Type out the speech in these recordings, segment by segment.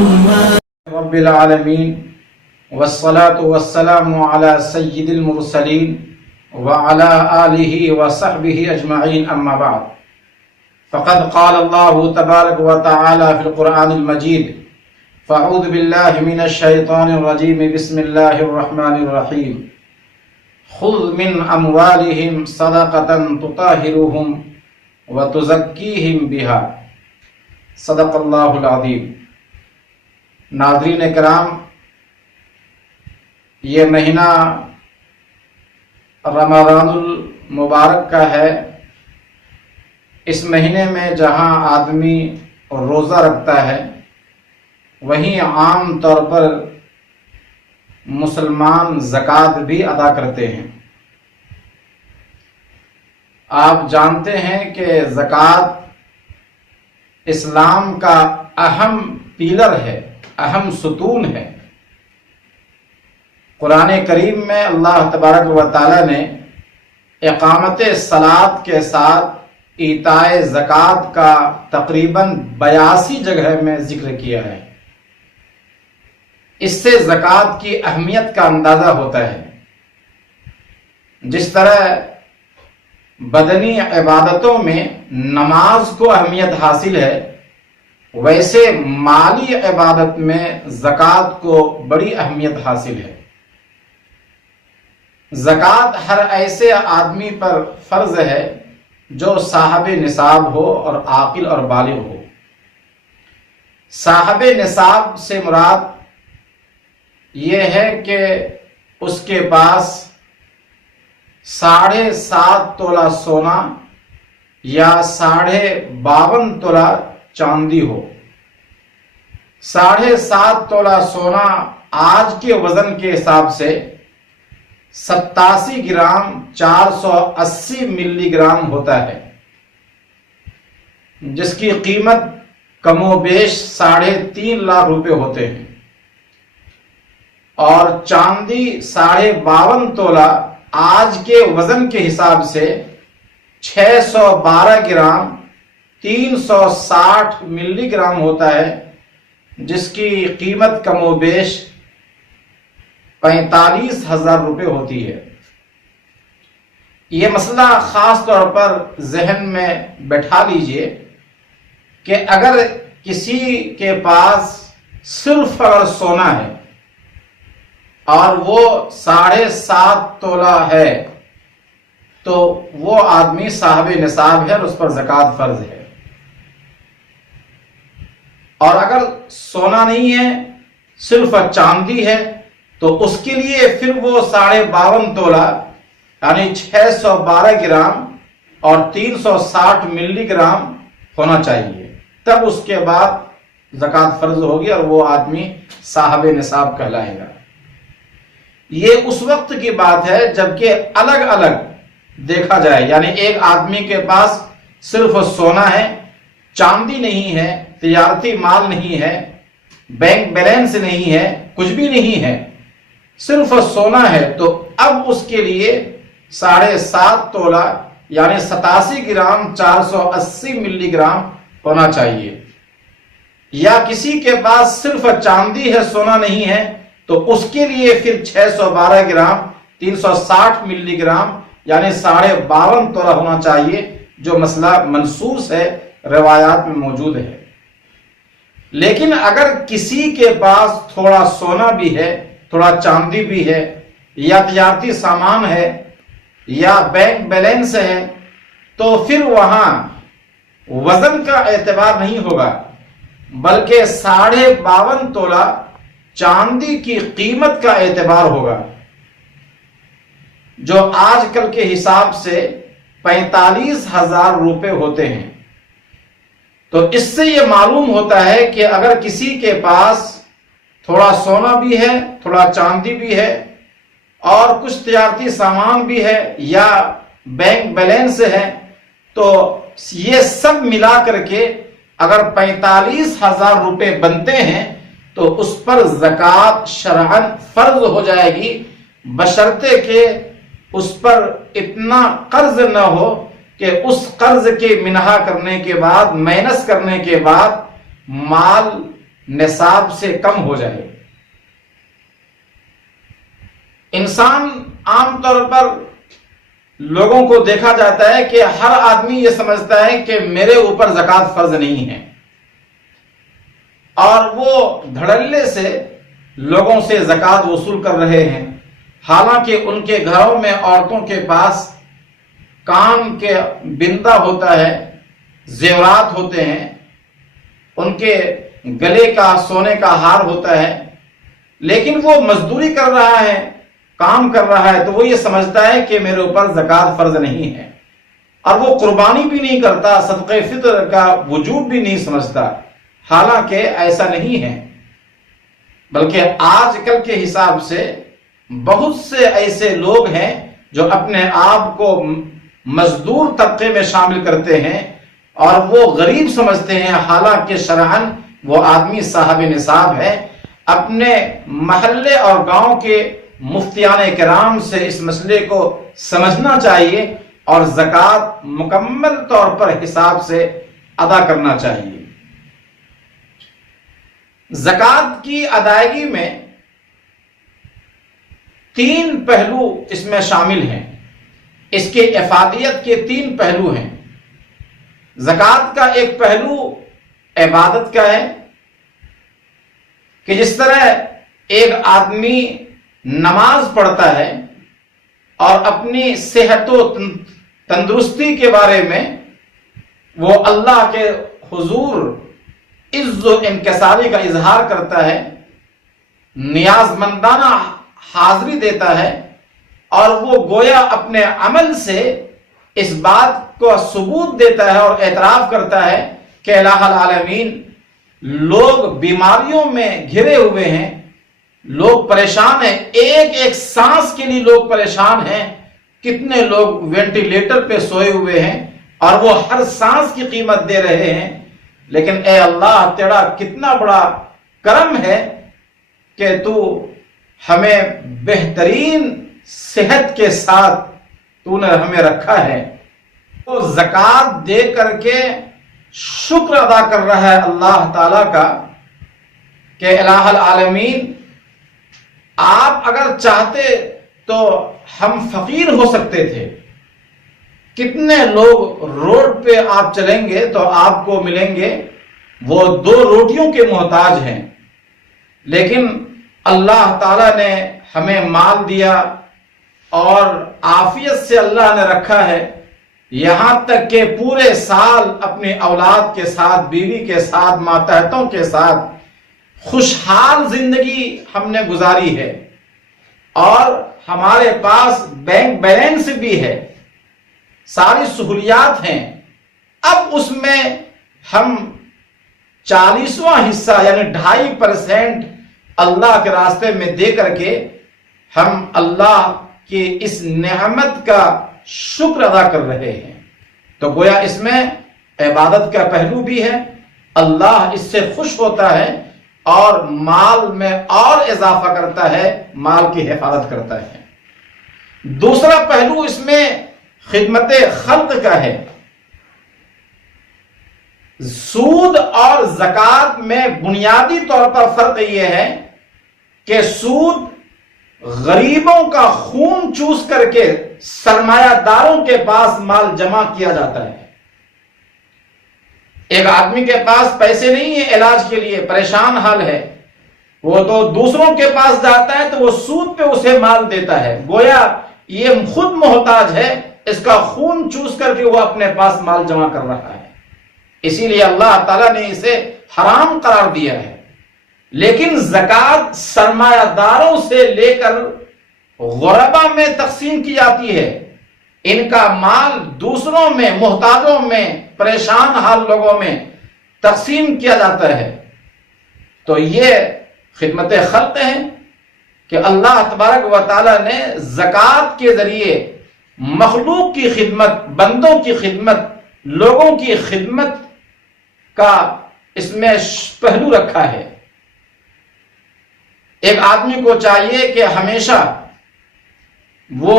رب العالمين والصلاة والسلام على سيد المرسلين وعلى آله وصحبه أجمعين أما بعد فقد قال الله تبارك وتعالى في القرآن المجيد فأعوذ بالله من الشيطان الرجيم بسم الله الرحمن الرحيم خذ من أموالهم صدقة تطهرهم وتزكيهم بها صدق اللہ العظیم۔ ناظرین کرام، یہ مہینہ رمضان المبارک کا ہے۔ اس مہینے میں جہاں آدمی روزہ رکھتا ہے وہیں عام طور پر مسلمان زکوٰۃ بھی ادا کرتے ہیں۔ آپ جانتے ہیں کہ زکوٰۃ اسلام کا اہم پیلر ہے، اہم ستون ہے۔ قرآن کریم میں اللہ تبارک و تعالی نے اقامت صلاۃ کے ساتھ ایتائے زکوٰۃ کا تقریباً 82 جگہ میں ذکر کیا ہے۔ اس سے زکوٰۃ کی اہمیت کا اندازہ ہوتا ہے۔ جس طرح بدنی عبادتوں میں نماز کو اہمیت حاصل ہے، ویسے مالی عبادت میں زکوٰۃ کو بڑی اہمیت حاصل ہے۔ زکوٰۃ ہر ایسے آدمی پر فرض ہے جو صاحب نصاب ہو اور عاقل اور بالغ ہو۔ صاحب نصاب سے مراد یہ ہے کہ اس کے پاس 7.5 تولہ سونا یا 52.5 تولہ چاندی ہو۔ 7.5 تولہ سونا آج کے وزن کے حساب سے 87 گرام 480 ملی گرام ہوتا ہے، جس کی قیمت کم و بیش 3.5 لاکھ روپے ہوتے ہیں۔ اور چاندی 52.5 تولہ آج کے وزن کے حساب سے 612 گرام 360 ملی گرام ہوتا ہے، جس کی قیمت کم و بیش 45,000 روپے ہوتی ہے۔ یہ مسئلہ خاص طور پر ذہن میں بٹھا لیجئے کہ اگر کسی کے پاس صرف اگر سونا ہے اور وہ 7.5 تولہ ہے تو وہ آدمی صاحب نصاب ہے اور اس پر زکوٰۃ فرض ہے۔ اور اگر سونا نہیں ہے، صرف چاندی ہے، تو اس کے لیے پھر وہ 52.5 تولہ یعنی 612 گرام اور 360 ملی گرام ہونا چاہیے، تب اس کے بعد زکوٰۃ فرض ہوگی اور وہ آدمی صاحب نصاب کہلائے گا۔ یہ اس وقت کی بات ہے جبکہ الگ الگ دیکھا جائے، یعنی ایک آدمی کے پاس صرف سونا ہے، چاندی نہیں ہے، تجارتی مال نہیں ہے، بینک بیلنس نہیں ہے، کچھ بھی نہیں ہے، صرف سونا ہے، تو اب اس کے لیے 7.5 تولہ یعنی 87 گرام 480 ملی گرام ہونا چاہیے۔ یا کسی کے پاس صرف چاندی ہے، سونا نہیں ہے، تو اس کے لیے پھر 612 گرام 360 ملی گرام یعنی 52.5 تولہ ہونا چاہیے، جو مسئلہ منصوص ہے، روایات میں موجود ہے۔ لیکن اگر کسی کے پاس تھوڑا سونا بھی ہے، تھوڑا چاندی بھی ہے، یا تجارتی سامان ہے، یا بینک بیلنس ہے، تو پھر وہاں وزن کا اعتبار نہیں ہوگا، بلکہ 52.5 تولہ چاندی کی قیمت کا اعتبار ہوگا، جو آج کل کے حساب سے 45,000 روپے ہوتے ہیں۔ تو اس سے یہ معلوم ہوتا ہے کہ اگر کسی کے پاس تھوڑا سونا بھی ہے، تھوڑا چاندی بھی ہے، اور کچھ تجارتی سامان بھی ہے، یا بینک بیلنس ہے، تو یہ سب ملا کر کے اگر 45,000 روپے بنتے ہیں تو اس پر زکوٰۃ شرعاً فرض ہو جائے گی، بشرطے کہ اس پر اتنا قرض نہ ہو کہ اس قرض کے منہا کرنے کے بعد، مائنس کرنے کے بعد مال نصاب سے کم ہو جائے۔ انسان عام طور پر لوگوں کو دیکھا جاتا ہے کہ ہر آدمی یہ سمجھتا ہے کہ میرے اوپر زکوٰۃ فرض نہیں ہے، اور وہ دھڑلے سے لوگوں سے زکوٰۃ وصول کر رہے ہیں، حالانکہ ان کے گھروں میں عورتوں کے پاس کان کے بندہ ہوتا ہے، زیورات ہوتے ہیں، ان کے گلے کا سونے کا ہار ہوتا ہے، لیکن وہ مزدوری کر رہا ہے، کام کر رہا ہے، تو وہ یہ سمجھتا ہے کہ میرے اوپر زکوٰۃ فرض نہیں ہے، اور وہ قربانی بھی نہیں کرتا، صدقہ فطر کا وجوب بھی نہیں سمجھتا، حالانکہ ایسا نہیں ہے۔ بلکہ آج کل کے حساب سے بہت سے ایسے لوگ ہیں جو اپنے آپ کو مزدور طبقے میں شامل کرتے ہیں اور وہ غریب سمجھتے ہیں، حالانکہ شرعاً وہ آدمی صاحب نصاب ہے۔ اپنے محلے اور گاؤں کے مفتیان کرام سے اس مسئلے کو سمجھنا چاہیے اور زکوٰۃ مکمل طور پر حساب سے ادا کرنا چاہیے۔ زکوٰۃ کی ادائیگی میں 3 پہلو اس میں شامل ہیں، اس کے افادیت کے 3 پہلو ہیں۔ زکوٰۃ کا ایک پہلو عبادت کا ہے کہ جس طرح ایک آدمی نماز پڑھتا ہے اور اپنی صحت و تندرستی کے بارے میں وہ اللہ کے حضور عز و انکساری کا اظہار کرتا ہے، نیاز مندانہ حاضری دیتا ہے، اور وہ گویا اپنے عمل سے اس بات کو ثبوت دیتا ہے اور اعتراف کرتا ہے کہ الہ العالمین، لوگ بیماریوں میں گھرے ہوئے ہیں، لوگ پریشان ہیں، ایک ایک سانس کے لیے لوگ پریشان ہیں، کتنے لوگ وینٹیلیٹر پہ سوئے ہوئے ہیں اور وہ ہر سانس کی قیمت دے رہے ہیں، لیکن اے اللہ تیرا کتنا بڑا کرم ہے کہ تو ہمیں بہترین صحت کے ساتھ تو نے ہمیں رکھا ہے۔ تو زکوٰۃ دے کر کے شکر ادا کر رہا ہے اللہ تعالی کا کہ الہ العالمین، آپ اگر چاہتے تو ہم فقیر ہو سکتے تھے، کتنے لوگ روڈ پہ آپ چلیں گے تو آپ کو ملیں گے وہ 2 روٹیوں کے محتاج ہیں، لیکن اللہ تعالیٰ نے ہمیں مال دیا اور عافیت سے اللہ نے رکھا ہے، یہاں تک کہ پورے سال اپنی اولاد کے ساتھ، بیوی کے ساتھ، ماتحتوں کے ساتھ خوشحال زندگی ہم نے گزاری ہے، اور ہمارے پاس بینک بیلنس بھی ہے، ساری سہولیات ہیں۔ اب اس میں ہم 40واں حصہ یعنی 2.5% اللہ کے راستے میں دے کر کے ہم اللہ کی اس نعمت کا شکر ادا کر رہے ہیں۔ تو گویا اس میں عبادت کا پہلو بھی ہے، اللہ اس سے خوش ہوتا ہے اور مال میں اور اضافہ کرتا ہے، مال کی حفاظت کرتا ہے۔ دوسرا پہلو اس میں خدمت خلق کا ہے۔ سود اور زکوٰۃ میں بنیادی طور پر فرق یہ ہے کہ سود غریبوں کا خون چوس کر کے سرمایہ داروں کے پاس مال جمع کیا جاتا ہے۔ ایک آدمی کے پاس پیسے نہیں ہیں علاج کے لیے، پریشان حال ہے، وہ تو دوسروں کے پاس جاتا ہے تو وہ سود پہ اسے مال دیتا ہے، گویا یہ خود محتاج ہے، اس کا خون چوس کر کے وہ اپنے پاس مال جمع کر رہا ہے، اسی لیے اللہ تعالیٰ نے اسے حرام قرار دیا ہے۔ لیکن زکوٰۃ سرمایہ داروں سے لے کر غربا میں تقسیم کی جاتی ہے، ان کا مال دوسروں میں، محتاجوں میں، پریشان حال لوگوں میں تقسیم کیا جاتا ہے۔ تو یہ خدمت خلق ہے کہ اللہ تبارک و تعالیٰ نے زکوٰۃ کے ذریعے مخلوق کی خدمت، بندوں کی خدمت، لوگوں کی خدمت کا اس میں پہلو رکھا ہے۔ ایک آدمی کو چاہیے کہ ہمیشہ وہ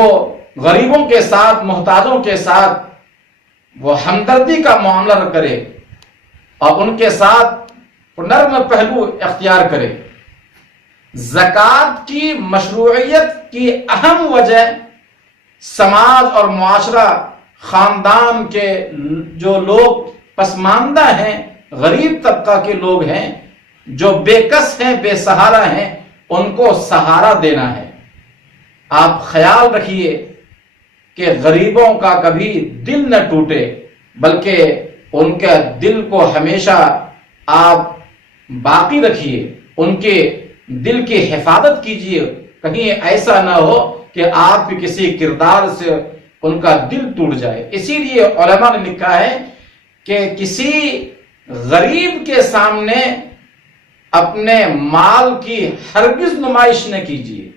غریبوں کے ساتھ، محتاجوں کے ساتھ وہ ہمدردی کا معاملہ کرے اور ان کے ساتھ نرم پہلو اختیار کرے۔ زکوٰۃ کی مشروعیت کی اہم وجہ سماج اور معاشرہ، خاندان کے جو لوگ پسماندہ ہیں، غریب طبقہ کے لوگ ہیں، جو بے کس ہیں، بے سہارا ہیں، ان کو سہارا دینا ہے۔ آپ خیال رکھیے کہ غریبوں کا کبھی دل نہ ٹوٹے، بلکہ ان کے دل کو ہمیشہ آپ باقی رکھیے، ان کے دل کی حفاظت کیجیے، کہیں ایسا نہ ہو کہ آپ کے کسی کردار سے ان کا دل ٹوٹ جائے۔ اسی لیے علماء نے لکھا ہے کہ کسی غریب کے سامنے اپنے مال کی ہرگز نمائش نہ کیجیے،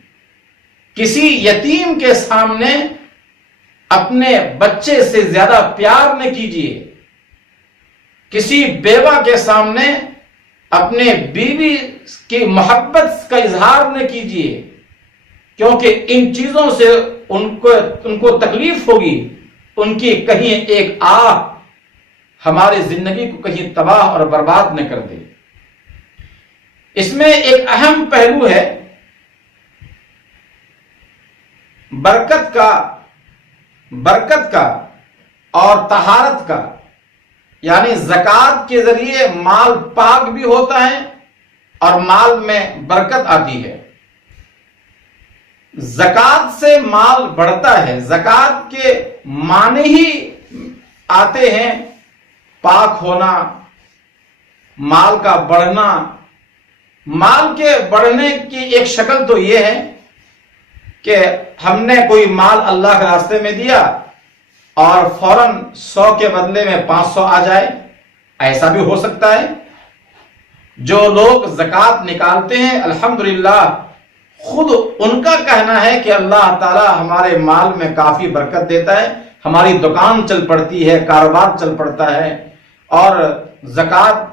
کسی یتیم کے سامنے اپنے بچے سے زیادہ پیار نہ کیجیے، کسی بیوہ کے سامنے اپنے بیوی کی محبت کا اظہار نہ کیجیے، کیونکہ ان چیزوں سے ان کو تکلیف ہوگی، ان کی کہیں ایک آہ ہماری زندگی کو کہیں تباہ اور برباد نہ کر دے۔ اس میں ایک اہم پہلو ہے برکت کا اور طہارت کا، یعنی زکوٰۃ کے ذریعے مال پاک بھی ہوتا ہے اور مال میں برکت آتی ہے۔ زکوٰۃ سے مال بڑھتا ہے، زکوٰۃ کے معنی ہی آتے ہیں پاک ہونا، مال کا بڑھنا۔ مال کے بڑھنے کی ایک شکل تو یہ ہے کہ ہم نے کوئی مال اللہ کے راستے میں دیا اور فوراً 100 کے بدلے میں 500 آ جائے، ایسا بھی ہو سکتا ہے۔ جو لوگ زکوٰۃ نکالتے ہیں الحمدللہ خود ان کا کہنا ہے کہ اللہ تعالی ہمارے مال میں کافی برکت دیتا ہے، ہماری دکان چل پڑتی ہے، کاروبار چل پڑتا ہے، اور زکوٰۃ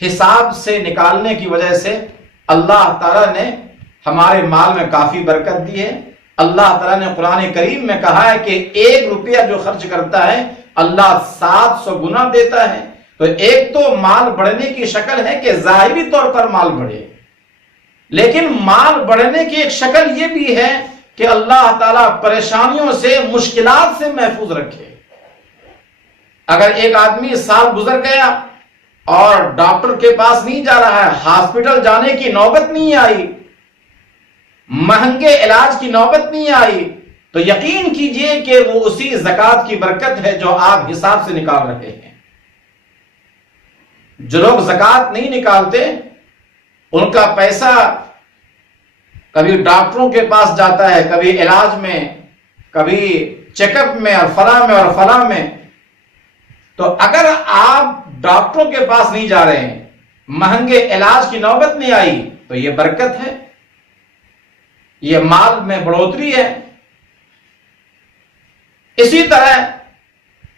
حساب سے نکالنے کی وجہ سے اللہ تعالیٰ نے ہمارے مال میں کافی برکت دی ہے۔ اللہ تعالیٰ نے قرآن کریم میں کہا ہے کہ 1 روپیہ جو خرچ کرتا ہے اللہ 700 گنا دیتا ہے۔ تو ایک تو مال بڑھنے کی شکل ہے کہ ظاہری طور پر مال بڑھے، لیکن مال بڑھنے کی ایک شکل یہ بھی ہے کہ اللہ تعالیٰ پریشانیوں سے، مشکلات سے محفوظ رکھے۔ اگر ایک آدمی سال گزر گیا اور ڈاکٹر کے پاس نہیں جا رہا ہے، ہاسپٹل جانے کی نوبت نہیں آئی، مہنگے علاج کی نوبت نہیں آئی، تو یقین کیجئے کہ وہ اسی زکوٰۃ کی برکت ہے جو آپ حساب سے نکال رہے ہیں۔ جو لوگ زکوٰۃ نہیں نکالتے ان کا پیسہ کبھی ڈاکٹروں کے پاس جاتا ہے، کبھی علاج میں، کبھی چیک اپ میں اور فلاں میں اور فلاں میں۔ تو اگر آپ ڈاکٹروں کے پاس نہیں جا رہے ہیں، مہنگے علاج کی نوبت نہیں آئی، تو یہ برکت ہے، یہ مال میں بڑھوتری ہے۔ اسی طرح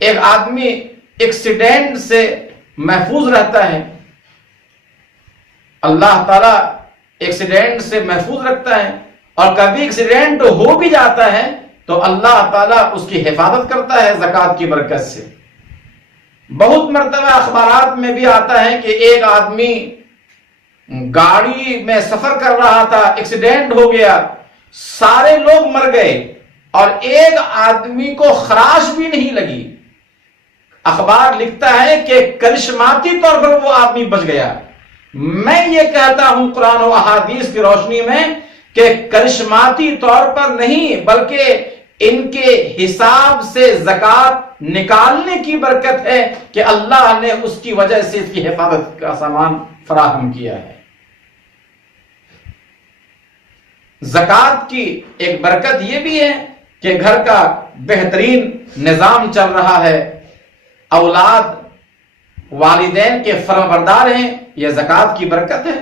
ایک آدمی ایکسیڈنٹ سے محفوظ رہتا ہے، اللہ تعالیٰ ایکسیڈنٹ سے محفوظ رکھتا ہے، اور کبھی ایکسیڈنٹ ہو بھی جاتا ہے تو اللہ تعالیٰ اس کی حفاظت کرتا ہے زکوٰۃ کی برکت سے۔ بہت مرتبہ اخبارات میں بھی آتا ہے کہ ایک آدمی گاڑی میں سفر کر رہا تھا، ایکسیڈنٹ ہو گیا، سارے لوگ مر گئے اور ایک آدمی کو خراش بھی نہیں لگی۔ اخبار لکھتا ہے کہ کرشماتی طور پر وہ آدمی بچ گیا۔ میں یہ کہتا ہوں قرآن و احادیث کی روشنی میں کہ کرشماتی طور پر نہیں، بلکہ ان کے حساب سے زکوٰۃ نکالنے کی برکت ہے کہ اللہ نے اس کی وجہ سے اس کی حفاظت کا سامان فراہم کیا ہے۔ زکوٰۃ کی ایک برکت یہ بھی ہے کہ گھر کا بہترین نظام چل رہا ہے، اولاد والدین کے فرمانبردار ہیں، یہ زکوٰۃ کی برکت ہے۔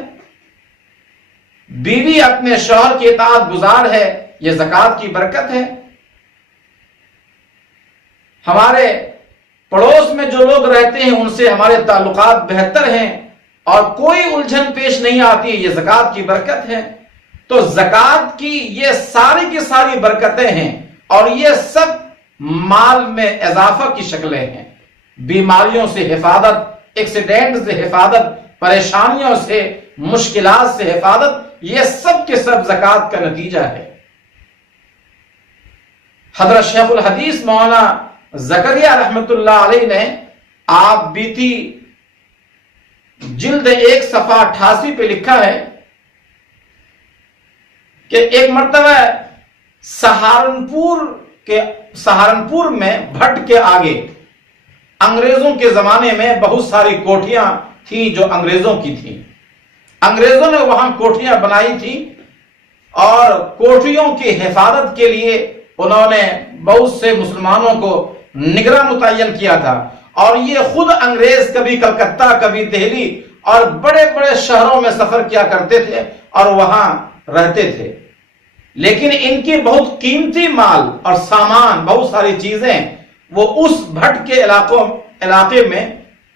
بیوی اپنے شوہر کی اطاعت گزار ہے، یہ زکوٰۃ کی برکت ہے۔ ہمارے پڑوس میں جو لوگ رہتے ہیں ان سے ہمارے تعلقات بہتر ہیں اور کوئی الجھن پیش نہیں آتی، یہ زکوٰۃ کی برکت ہے۔ تو زکوٰۃ کی یہ ساری کی ساری برکتیں ہیں اور یہ سب مال میں اضافہ کی شکلیں ہیں۔ بیماریوں سے حفاظت، ایکسیڈنٹ سے حفاظت، پریشانیوں سے، مشکلات سے حفاظت، یہ سب کے سب زکوٰۃ کا نتیجہ ہے۔ حضرت شیخ الحدیث مولانا زکریہ رحمت اللہ علیہ نے آپ بیتی جلد 1 صفحہ 88 پہ لکھا ہے کہ ایک مرتبہ سہارنپور میں بھٹ کے آگے انگریزوں کے زمانے میں بہت ساری کوٹھیاں تھیں جو انگریزوں کی تھیں۔ انگریزوں نے وہاں کوٹھیاں بنائی تھیں اور کوٹھیوں کی حفاظت کے لیے انہوں نے بہت سے مسلمانوں کو نگراں متعین کیا تھا، اور یہ خود انگریز کبھی کلکتہ، کبھی دہلی اور بڑے بڑے شہروں میں سفر کیا کرتے تھے اور وہاں رہتے تھے، لیکن ان کی بہت قیمتی مال اور سامان، بہت ساری چیزیں وہ اس بھٹ کے علاقے میں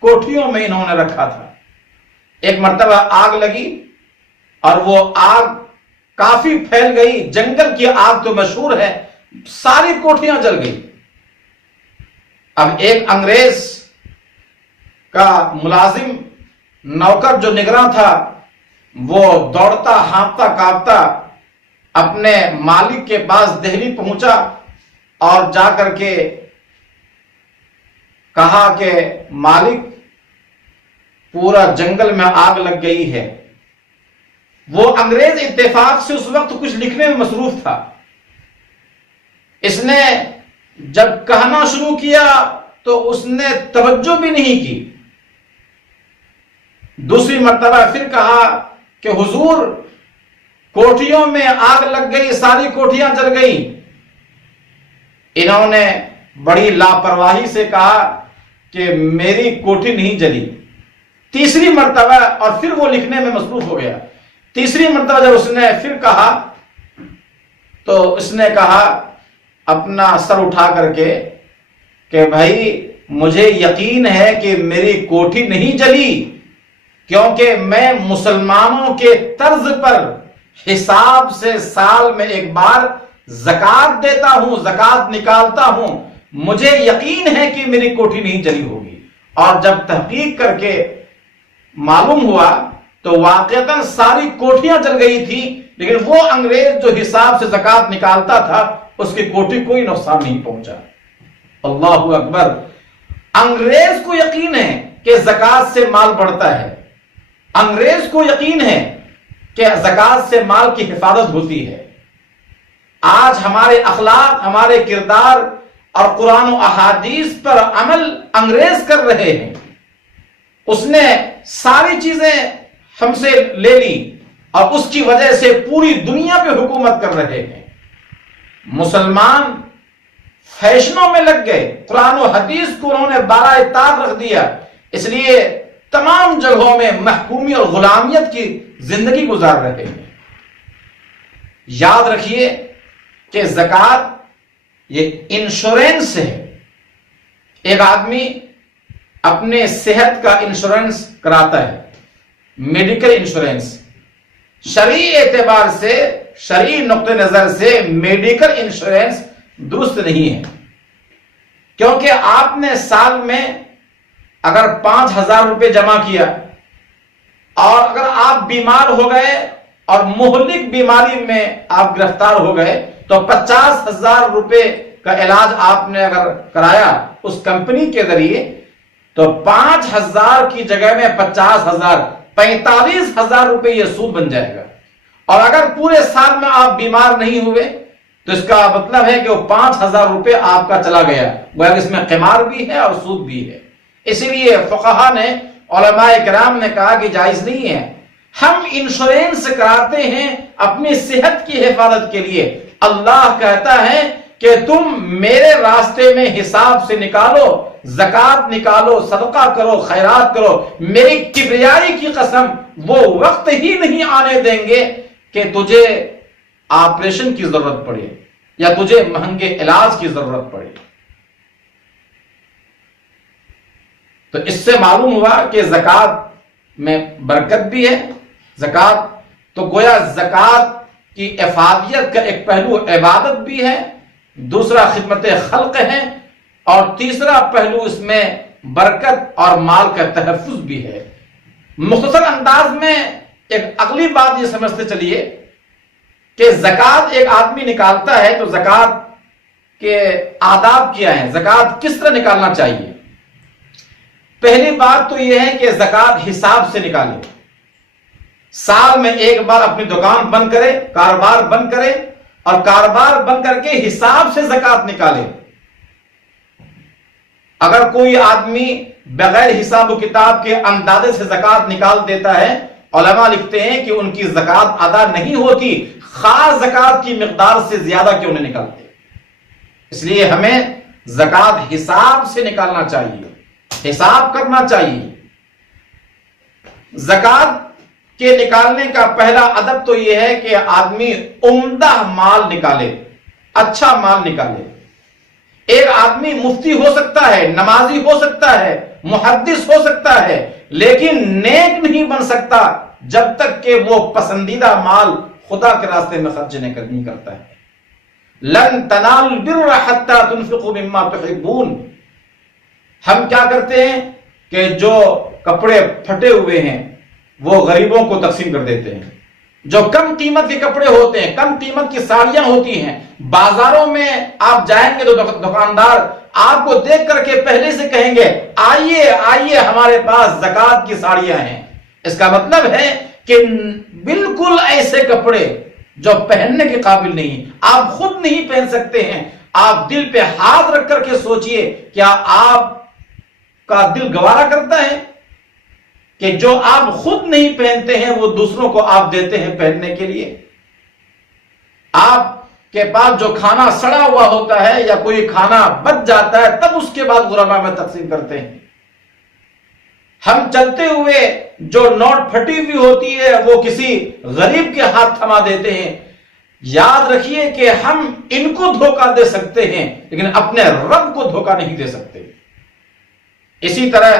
کوٹھیوں میں انہوں نے رکھا تھا۔ ایک مرتبہ آگ لگی اور وہ آگ کافی پھیل گئی، جنگل کی آگ تو مشہور ہے، ساری کوٹھیاں جل گئی۔ اب ایک انگریز کا ملازم، نوکر جو نگراں تھا، وہ دوڑتا ہانپتا کانپتا اپنے مالک کے پاس دہلی پہنچا اور جا کر کے کہا کہ مالک، پورا جنگل میں آگ لگ گئی ہے۔ وہ انگریز اتفاق سے اس وقت کچھ لکھنے میں مصروف تھا۔ اس نے جب کہنا شروع کیا تو اس نے توجہ بھی نہیں کی۔ دوسری مرتبہ پھر کہا کہ حضور، کوٹھیوں میں آگ لگ گئی، ساری کوٹھیاں جل گئی۔ انہوں نے بڑی لاپرواہی سے کہا کہ میری کوٹھی نہیں جلی۔ تیسری مرتبہ، اور پھر وہ لکھنے میں مصروف ہو گیا۔ تیسری مرتبہ جب اس نے پھر کہا تو اس نے کہا اپنا سر اٹھا کر کے کہ بھائی، مجھے یقین ہے کہ میری کوٹھی نہیں جلی، کیونکہ میں مسلمانوں کے طرز پر حساب سے سال میں ایک بار زکوٰۃ دیتا ہوں، زکوٰۃ نکالتا ہوں، مجھے یقین ہے کہ میری کوٹھی نہیں جلی ہوگی۔ اور جب تحقیق کر کے معلوم ہوا تو واقعتاً ساری کوٹھیاں جل گئی تھی، لیکن وہ انگریز جو حساب سے زکوٰۃ نکالتا تھا، اس کی کوٹھی کوئی نقصان نہیں پہنچا۔ اللہ اکبر! انگریز کو یقین ہے کہ زکوٰۃ سے مال بڑھتا ہے، انگریز کو یقین ہے کہ زکوٰۃ سے مال کی حفاظت ہوتی ہے۔ آج ہمارے اخلاق، ہمارے کردار اور قرآن و احادیث پر عمل انگریز کر رہے ہیں۔ اس نے ساری چیزیں ہم سے لے لی اور اس کی وجہ سے پوری دنیا پہ حکومت کر رہے ہیں۔ مسلمان فیشنوں میں لگ گئے، قرآن و حدیث کو انہوں نے بالائے طاق رکھ دیا، اس لیے تمام جگہوں میں محکومی اور غلامیت کی زندگی گزار رہے ہیں۔ یاد رکھیے کہ زکوٰۃ یہ انشورنس ہے۔ ایک آدمی اپنے صحت کا انشورنس کراتا ہے، میڈیکل انشورنس۔ شرعی اعتبار سے، شرعی نقطہ نظر سے میڈیکل انشورنس درست نہیں ہے، کیونکہ آپ نے سال میں اگر 5,000 روپے جمع کیا اور اگر آپ بیمار ہو گئے اور مہلک بیماری میں آپ گرفتار ہو گئے تو 50,000 روپے کا علاج آپ نے اگر کرایا اس کمپنی کے ذریعے تو 5,000 کی جگہ میں 50,000، 45,000 روپے یہ سود بن جائے گا۔ اور اگر پورے سال میں آپ بیمار نہیں ہوئے تو اس کا مطلب ہے کہ وہ 5,000 روپے آپ کا چلا گیا، گویا کہ اس میں قمار بھی ہے اور سود بھی ہے۔ اسی لیے فقہا نے، علماء کرام نے کہا کہ جائز نہیں ہے۔ ہم انشورنس کراتے ہیں اپنی صحت کی حفاظت کے لیے۔ اللہ کہتا ہے کہ تم میرے راستے میں حساب سے نکالو، زکوٰۃ نکالو، صدقہ کرو، خیرات کرو، میری کبریائی کی قسم وہ وقت ہی نہیں آنے دیں گے کہ تجھے آپریشن کی ضرورت پڑے یا تجھے مہنگے علاج کی ضرورت پڑے۔ تو اس سے معلوم ہوا کہ زکوٰۃ میں برکت بھی ہے۔ زکوٰۃ تو گویا زکوٰۃ کی افادیت کا ایک پہلو عبادت بھی ہے، دوسرا خدمت خلق ہے، اور تیسرا پہلو اس میں برکت اور مال کا تحفظ بھی ہے۔ مختصر انداز میں ایک اگلی بات یہ سمجھتے چلیے کہ زکوٰۃ ایک آدمی نکالتا ہے تو زکوٰۃ کے آداب کیا ہیں، زکوٰۃ کس طرح نکالنا چاہیے۔ پہلی بات تو یہ ہے کہ زکوٰۃ حساب سے نکالے، سال میں ایک بار اپنی دکان بند کرے، کاروبار بند کرے، اور کاروبار بند کر کے حساب سے زکوٰۃ نکالے۔ اگر کوئی آدمی بغیر حساب و کتاب کے اندازے سے زکوٰۃ نکال دیتا ہے، علماء لکھتے ہیں کہ ان کی زکوٰۃ ادا نہیں ہوتی، خاص زکوٰۃ کی مقدار سے زیادہ کیوں نہیں نکالتے۔ اس لیے ہمیں زکوٰۃ حساب سے نکالنا چاہیے، حساب کرنا چاہیے۔ زکوٰۃ کے نکالنے کا پہلا ادب تو یہ ہے کہ آدمی عمدہ مال نکالے، اچھا مال نکالے۔ ایک آدمی مفتی ہو سکتا ہے، نمازی ہو سکتا ہے، محدث ہو سکتا ہے، لیکن نیک نہیں بن سکتا جب تک کہ وہ پسندیدہ مال خدا کے راستے میں خرچ نہیں کرتا ہے۔ لن تنالوا البر حتى تنفقوا مما تحبون۔ ہم کیا کرتے ہیں کہ جو کپڑے پھٹے ہوئے ہیں وہ غریبوں کو تقسیم کر دیتے ہیں، جو کم قیمت کے کپڑے ہوتے ہیں، کم قیمت کی ساڑیاں ہوتی ہیں، بازاروں میں آپ جائیں گے تو دکاندار آپ کو دیکھ کر کے پہلے سے کہیں گے آئیے آئیے ہمارے پاس زکوٰۃ کی ساڑیاں ہیں۔ اس کا مطلب ہے کہ بالکل ایسے کپڑے جو پہننے کے قابل نہیں، آپ خود نہیں پہن سکتے ہیں۔ آپ دل پہ ہاتھ رکھ کر کے سوچئے، کیا آپ کا دل گوارا کرتا ہے کہ جو آپ خود نہیں پہنتے ہیں وہ دوسروں کو آپ دیتے ہیں پہننے کے لیے؟ آپ کے پاس جو کھانا سڑا ہوا ہوتا ہے یا کوئی کھانا بچ جاتا ہے تب اس کے بعد غربا میں تقسیم کرتے ہیں۔ ہم چلتے ہوئے جو نوٹ پھٹی ہوئی ہوتی ہے وہ کسی غریب کے ہاتھ تھما دیتے ہیں۔ یاد رکھیے کہ ہم ان کو دھوکہ دے سکتے ہیں لیکن اپنے رب کو دھوکہ نہیں دے سکتے۔ اسی طرح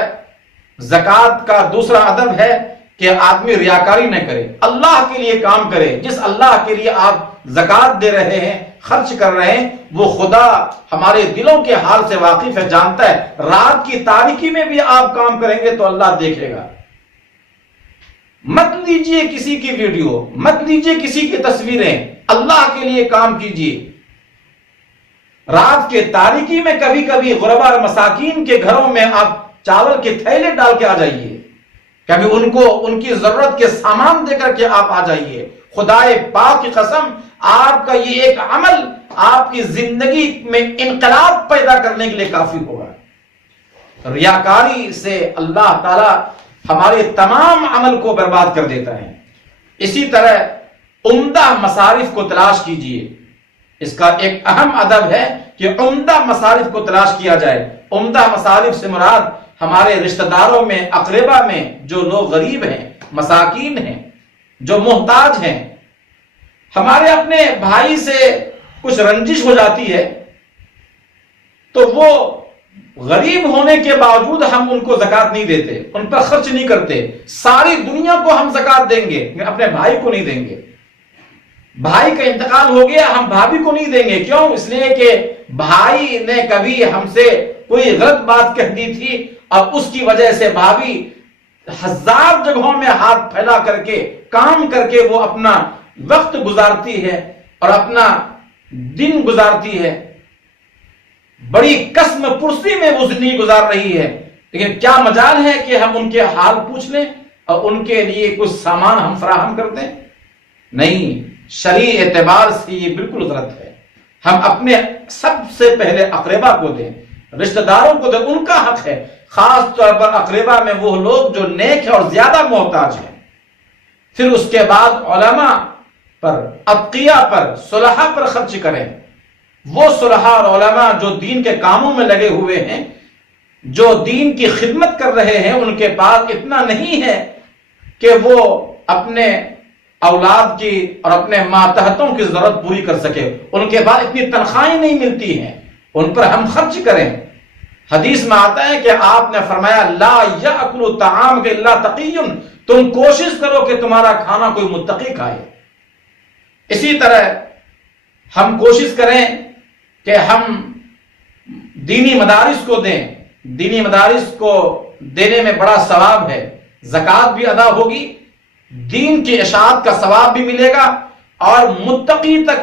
زکوٰۃ کا دوسرا ادب ہے کہ آدمی ریاکاری نہ کرے، اللہ کے لیے کام کرے۔ جس اللہ کے لیے آپ زکوٰۃ دے رہے ہیں، خرچ کر رہے ہیں، وہ خدا ہمارے دلوں کے حال سے واقف ہے، جانتا ہے۔ رات کی تاریکی میں بھی آپ کام کریں گے تو اللہ دیکھے گا۔ مت لیجئے کسی کی ویڈیو، مت لیجئے کسی کی تصویریں، اللہ کے لیے کام کیجئے۔ رات کے تاریکی میں کبھی کبھی غربا اور مساکین کے گھروں میں آپ چاول کے تھیلے ڈال کے آ جائیے، کبھی ان کو ان کی ضرورت کے سامان دے کر کے آپ آ جائیے۔ خدائے پاک کی قسم، آپ کا یہ ایک عمل آپ کی زندگی میں انقلاب پیدا کرنے کے لیے کافی ہوگا۔ ریاکاری سے اللہ تعالی ہمارے تمام عمل کو برباد کر دیتا ہے۔ اسی طرح عمدہ مصارف کو تلاش کیجئے۔ اس کا ایک اہم ادب ہے کہ عمدہ مصارف کو تلاش کیا جائے۔ عمدہ مصارف سے مراد ہمارے رشتہ داروں میں، اقربا میں جو لوگ غریب ہیں، مساکین ہیں، جو محتاج ہیں۔ ہمارے اپنے بھائی سے کچھ رنجش ہو جاتی ہے تو وہ غریب ہونے کے باوجود ہم ان کو زکوٰۃ نہیں دیتے، ان پر خرچ نہیں کرتے۔ ساری دنیا کو ہم زکوٰۃ دیں گے لیکن اپنے بھائی کو نہیں دیں گے۔ بھائی کا انتقال ہو گیا، ہم بھابھی کو نہیں دیں گے۔ کیوں؟ اس لیے کہ بھائی نے کبھی ہم سے کوئی غلط بات کہہ دی تھی اور اس کی وجہ سے بھابھی ہزار جگہوں میں ہاتھ پھیلا کر کے کام کر کے وہ اپنا وقت گزارتی ہے اور اپنا دن گزارتی ہے، بڑی قسم پرسی میں وہ زندگی گزار رہی ہے، لیکن کیا مجال ہے کہ ہم ان کے حال پوچھ لیں اور ان کے لیے کچھ سامان ہم فراہم کر دیں؟ نہیں، شرعی اعتبار سے یہ بالکل غلط ہے۔ ہم اپنے سب سے پہلے اقربا کو دیں، رشتہ داروں کو دیں، ان کا حق ہے۔ خاص طور پر اقربا میں وہ لوگ جو نیک ہیں اور زیادہ محتاج ہیں۔ پھر اس کے بعد علماء پر، اتقیاء پر، صلحاء پر خرچ کریں۔ وہ صلحاء اور علماء جو دین کے کاموں میں لگے ہوئے ہیں، جو دین کی خدمت کر رہے ہیں، ان کے پاس اتنا نہیں ہے کہ وہ اپنے اولاد کی اور اپنے ماتحتوں کی ضرورت پوری کر سکے، ان کے بعد اتنی تنخواہیں نہیں ملتی ہیں، ان پر ہم خرچ کریں۔ حدیث میں آتا ہے کہ آپ نے فرمایا لا یاکل الطعام الا تقی، تم کوشش کرو کہ تمہارا کھانا کوئی متقی کھائے۔ اسی طرح ہم کوشش کریں کہ ہم دینی مدارس کو دیں، دینی مدارس کو دینے میں بڑا ثواب ہے۔ زکوٰۃ بھی ادا ہوگی، دین کی اشاعت کا ثواب بھی ملے گا، اور متقی تک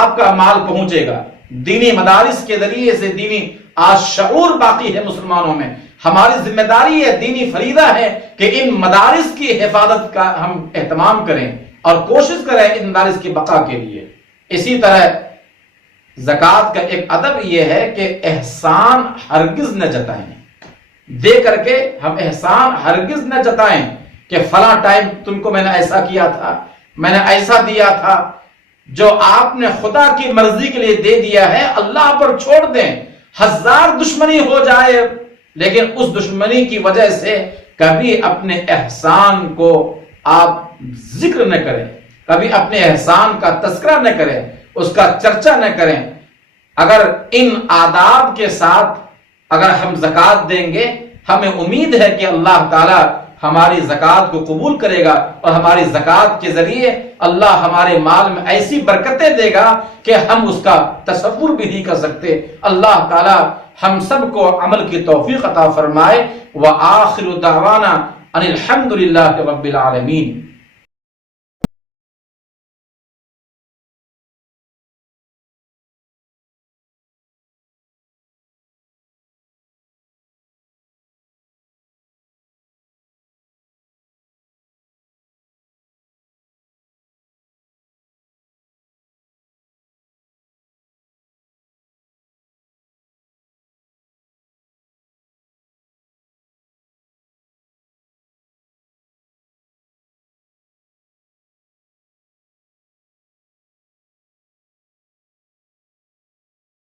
آپ کا مال پہنچے گا۔ دینی مدارس کے ذریعے سے دینی آج شعور باقی ہے مسلمانوں میں۔ ہماری ذمہ داری ہے، دینی فریضہ ہے کہ ان مدارس کی حفاظت کا ہم اہتمام کریں اور کوشش کریں ان مدارس کی بقا کے لیے۔ اسی طرح زکوٰۃ کا ایک ادب یہ ہے کہ احسان ہرگز نہ جتائیں، دے کر کے ہم احسان ہرگز نہ جتائیں کہ فلاں ٹائم تم کو میں نے ایسا کیا تھا، میں نے ایسا دیا تھا۔ جو آپ نے خدا کی مرضی کے لیے دے دیا ہے اللہ پر چھوڑ دیں، ہزار دشمنی ہو جائے لیکن اس دشمنی کی وجہ سے کبھی اپنے احسان کو آپ ذکر نہ کریں، کبھی اپنے احسان کا تذکرہ نہ کریں، اس کا چرچا نہ کریں۔ اگر ان آداب کے ساتھ اگر ہم زکوٰۃ دیں گے، ہمیں امید ہے کہ اللہ تعالی ہماری زکوٰۃ کو قبول کرے گا، اور ہماری زکوٰۃ کے ذریعے اللہ ہمارے مال میں ایسی برکتیں دے گا کہ ہم اس کا تصور بھی نہیں کر سکتے۔ اللہ تعالی ہم سب کو عمل کی توفیق عطا فرمائے۔ وآخر دعوانا ان الحمد للہ رب العالمین۔